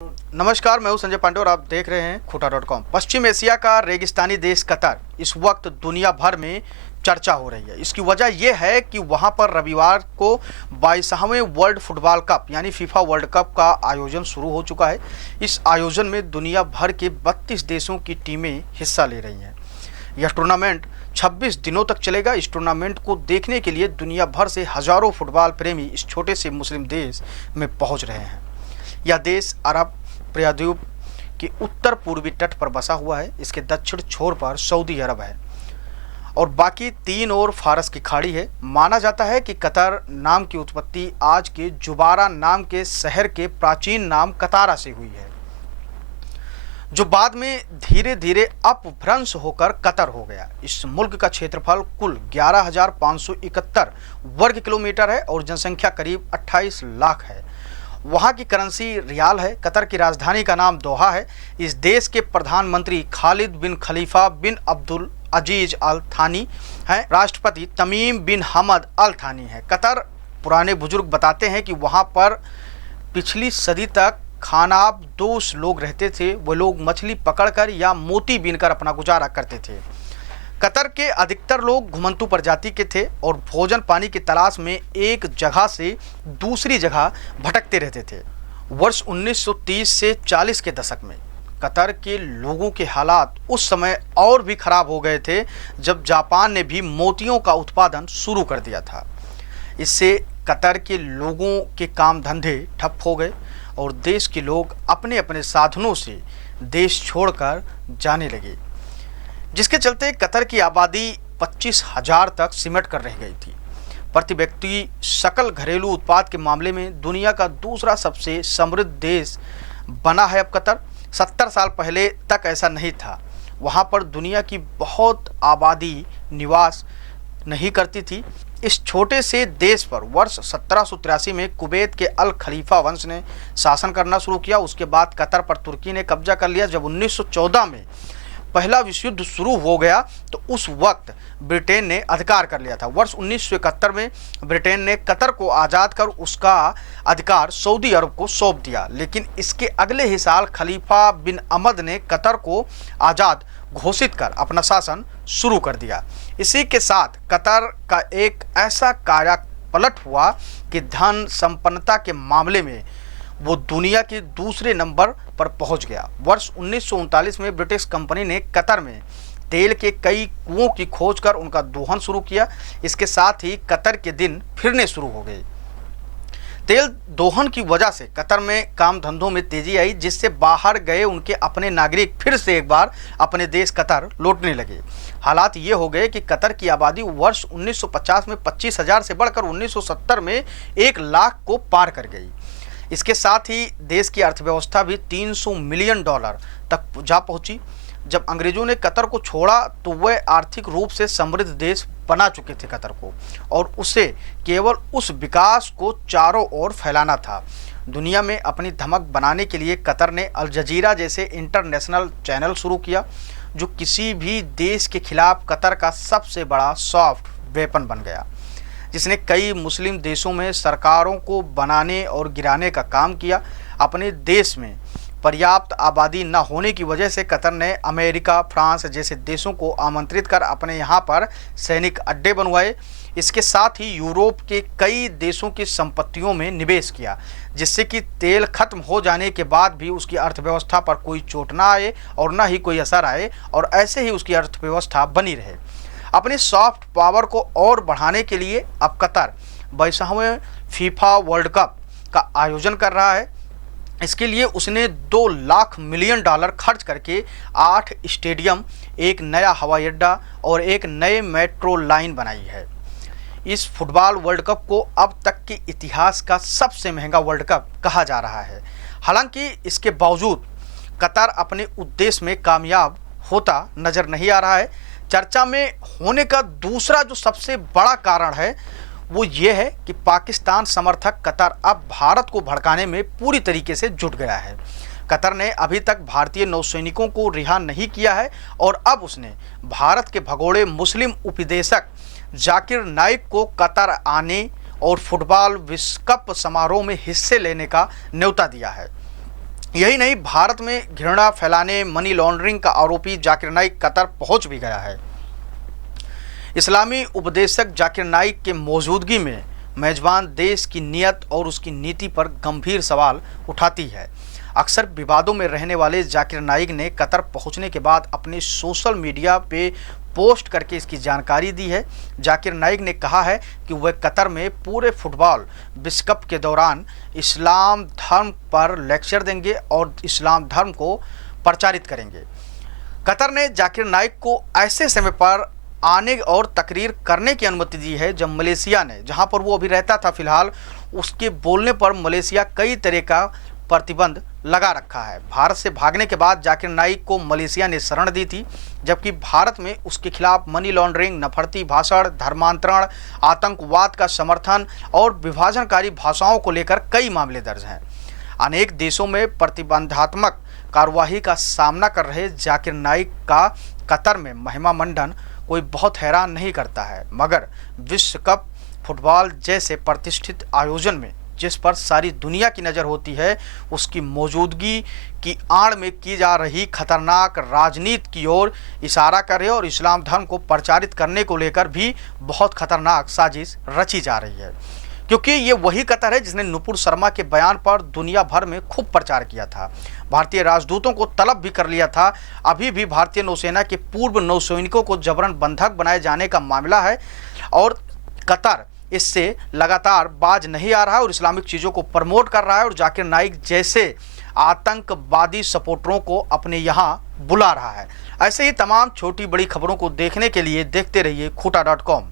नमस्कार, मैं हूं संजय पांडे और आप देख रहे हैं खूटा.com। पश्चिम एशिया का रेगिस्तानी देश कतर इस वक्त दुनिया भर में चर्चा हो रही है। इसकी वजह यह है कि वहां पर रविवार को 22वें वर्ल्ड फुटबॉल कप यानी फीफा वर्ल्ड कप का आयोजन शुरू हो चुका है। इस आयोजन में दुनिया भर के 32 देशों की टीमें हिस्सा ले रही हैं। यह टूर्नामेंट 26 दिनों तक चलेगा। इस टूर्नामेंट को देखने के लिए दुनिया भर से हजारों फुटबॉल प्रेमी इस छोटे से मुस्लिम देश में पहुंच रहे हैं। यह देश अरब प्रायद्वीप के उत्तर पूर्वी तट पर बसा हुआ है। इसके दक्षिण छोर पर सऊदी अरब है और बाकी तीन ओर फारस की खाड़ी है। माना जाता है कि कतर नाम की उत्पत्ति आज के जुबारा नाम के शहर के प्राचीन नाम कतारा से हुई है, जो बाद में धीरे धीरे अपभ्रंश होकर कतर हो गया। इस मुल्क का क्षेत्रफल कुल 11,571 वर्ग किलोमीटर है और जनसंख्या करीब 28 लाख है। वहाँ की करेंसी रियाल है। कतर की राजधानी का नाम दोहा है। इस देश के प्रधानमंत्री खालिद बिन खलीफा बिन अब्दुल अजीज अल थानी हैं। राष्ट्रपति तमीम बिन हमद अल थानी है। कतर पुराने बुजुर्ग बताते हैं कि वहाँ पर पिछली सदी तक खानाबदोश लोग रहते थे। वो लोग मछली पकड़कर या मोती बीनकर अपना गुजारा करते थे। कतर के अधिकतर लोग घुमंतू प्रजाति के थे और भोजन पानी की तलाश में एक जगह से दूसरी जगह भटकते रहते थे। वर्ष 1930 से 40 के दशक में कतर के लोगों के हालात उस समय और भी खराब हो गए थे, जब जापान ने भी मोतियों का उत्पादन शुरू कर दिया था। इससे कतर के लोगों के काम धंधे ठप हो गए और देश के लोग अपने अपने साधनों से देश छोड़कर जाने लगे, जिसके चलते कतर की आबादी 25,000 तक सिमट कर रह गई थी। प्रति व्यक्ति सकल घरेलू उत्पाद के मामले में दुनिया का दूसरा सबसे समृद्ध देश बना है अब कतर। 70 साल पहले तक ऐसा नहीं था। वहाँ पर दुनिया की बहुत आबादी निवास नहीं करती थी। इस छोटे से देश पर वर्ष 1783 में कुवैत के अल खलीफा वंश ने शासन करना शुरू किया। उसके बाद कतर पर तुर्की ने कब्जा कर लिया। जब 1914 में पहला विश्व युद्ध शुरू हो गया तो उस वक्त ब्रिटेन ने अधिकार कर लिया था। वर्ष 1971 में ब्रिटेन ने कतर को आज़ाद कर उसका अधिकार सऊदी अरब को सौंप दिया, लेकिन इसके अगले ही साल खलीफा बिन अमद ने कतर को आज़ाद घोषित कर अपना शासन शुरू कर दिया। इसी के साथ कतर का एक ऐसा कायापलट हुआ कि धन संपन्नता के मामले में वो दुनिया के दूसरे नंबर पर पहुंच गया। वर्ष 1939 में ब्रिटिश कंपनी ने कतर में तेल के कई कुओं की खोज कर उनका दोहन शुरू किया। इसके साथ ही कतर के दिन फिरने शुरू हो गए। तेल दोहन की वजह से कतर में काम धंधों में तेजी आई, जिससे बाहर गए उनके अपने नागरिक फिर से एक बार अपने देश कतर लौटने लगे। हालात ये हो गए कि कतर की आबादी वर्ष 1950 में 25,000 से बढ़कर 1970 में 1 लाख को पार कर गई। इसके साथ ही देश की अर्थव्यवस्था भी $300 मिलियन तक जा पहुंची। जब अंग्रेजों ने कतर को छोड़ा तो वह आर्थिक रूप से समृद्ध देश बना चुके थे कतर को, और उसे केवल उस विकास को चारों ओर फैलाना था। दुनिया में अपनी धमक बनाने के लिए कतर ने अल जजीरा जैसे इंटरनेशनल चैनल शुरू किया, जो किसी भी देश के खिलाफ कतर का सबसे बड़ा सॉफ्ट वेपन बन गया, जिसने कई मुस्लिम देशों में सरकारों को बनाने और गिराने का काम किया। अपने देश में पर्याप्त आबादी न होने की वजह से कतर ने अमेरिका, फ्रांस जैसे देशों को आमंत्रित कर अपने यहाँ पर सैनिक अड्डे बनवाए। इसके साथ ही यूरोप के कई देशों की संपत्तियों में निवेश किया, जिससे कि तेल खत्म हो जाने के बाद भी उसकी अर्थव्यवस्था पर कोई चोट ना आए और न ही कोई असर आए, और ऐसे ही उसकी अर्थव्यवस्था बनी रहे। अपनी सॉफ्ट पावर को और बढ़ाने के लिए अब कतर 22वें फीफा वर्ल्ड कप का आयोजन कर रहा है। इसके लिए उसने $2 मिलियन खर्च करके 8 स्टेडियम, एक नया हवाई अड्डा और एक नए मेट्रो लाइन बनाई है। इस फुटबॉल वर्ल्ड कप को अब तक के इतिहास का सबसे महंगा वर्ल्ड कप कहा जा रहा है। हालांकि इसके बावजूद कतर अपने उद्देश्य में कामयाब होता नजर नहीं आ रहा है। चर्चा में होने का दूसरा जो सबसे बड़ा कारण है वो ये है कि पाकिस्तान समर्थक कतर अब भारत को भड़काने में पूरी तरीके से जुट गया है। कतर ने अभी तक भारतीय नौसैनिकों को रिहा नहीं किया है और अब उसने भारत के भगोड़े मुस्लिम उपदेशक जाकिर नाइक को कतर आने और फुटबॉल विश्व कप समारोह में हिस्से लेने का न्योता दिया है। यही नहीं, भारत में घृणा फैलाने, मनी लॉन्ड्रिंग का आरोपी जाकिर नाइक कतर पहुंच भी गया है। इस्लामी उपदेशक जाकिर नाइक के मौजूदगी में मेजबान देश की नीयत और उसकी नीति पर गंभीर सवाल उठाती है। अक्सर विवादों में रहने वाले जाकिर नाइक ने कतर पहुंचने के बाद अपने सोशल मीडिया पे पोस्ट करके इसकी जानकारी दी है। जाकिर नाइक ने कहा है कि वह कतर में पूरे फुटबॉल विश्व कप के दौरान इस्लाम धर्म पर लेक्चर देंगे और इस्लाम धर्म को प्रचारित करेंगे। कतर ने जाकिर नाइक को ऐसे समय पर आने और तकरीर करने की अनुमति दी है जब मलेशिया ने, जहां पर वो अभी रहता था फिलहाल, उसके बोलने पर मलेशिया कई तरह का प्रतिबंध लगा रखा है। भारत से भागने के बाद जाकिर नाइक को मलेशिया ने शरण दी थी, जबकि भारत में उसके खिलाफ मनी लॉन्ड्रिंग, नफरती भाषण, धर्मांतरण, आतंकवाद का समर्थन और विभाजनकारी भाषाओं को लेकर कई मामले दर्ज हैं। अनेक देशों में प्रतिबंधात्मक कार्रवाई का सामना कर रहे जाकिर नाइक का कतर में महिमा मंडन कोई बहुत हैरान नहीं करता है, मगर विश्व कप फुटबॉल जैसे प्रतिष्ठित आयोजन में जिस पर सारी दुनिया की नज़र होती है, उसकी मौजूदगी की आड़ में की जा रही खतरनाक राजनीति की ओर इशारा करे और इस्लाम धर्म को प्रचारित करने को लेकर भी बहुत खतरनाक साजिश रची जा रही है। क्योंकि ये वही कतर है जिसने नुपुर शर्मा के बयान पर दुनिया भर में खूब प्रचार किया था, भारतीय राजदूतों को तलब भी कर लिया था। अभी भी भारतीय नौसेना के पूर्व नौसैनिकों को जबरन बंधक बनाए जाने का मामला है और कतर इससे लगातार बाज नहीं आ रहा है और इस्लामिक चीज़ों को प्रमोट कर रहा है और जाकिर नाइक जैसे आतंकवादी सपोर्टरों को अपने यहाँ बुला रहा है। ऐसे ही तमाम छोटी बड़ी खबरों को देखने के लिए देखते रहिए खूटा.com।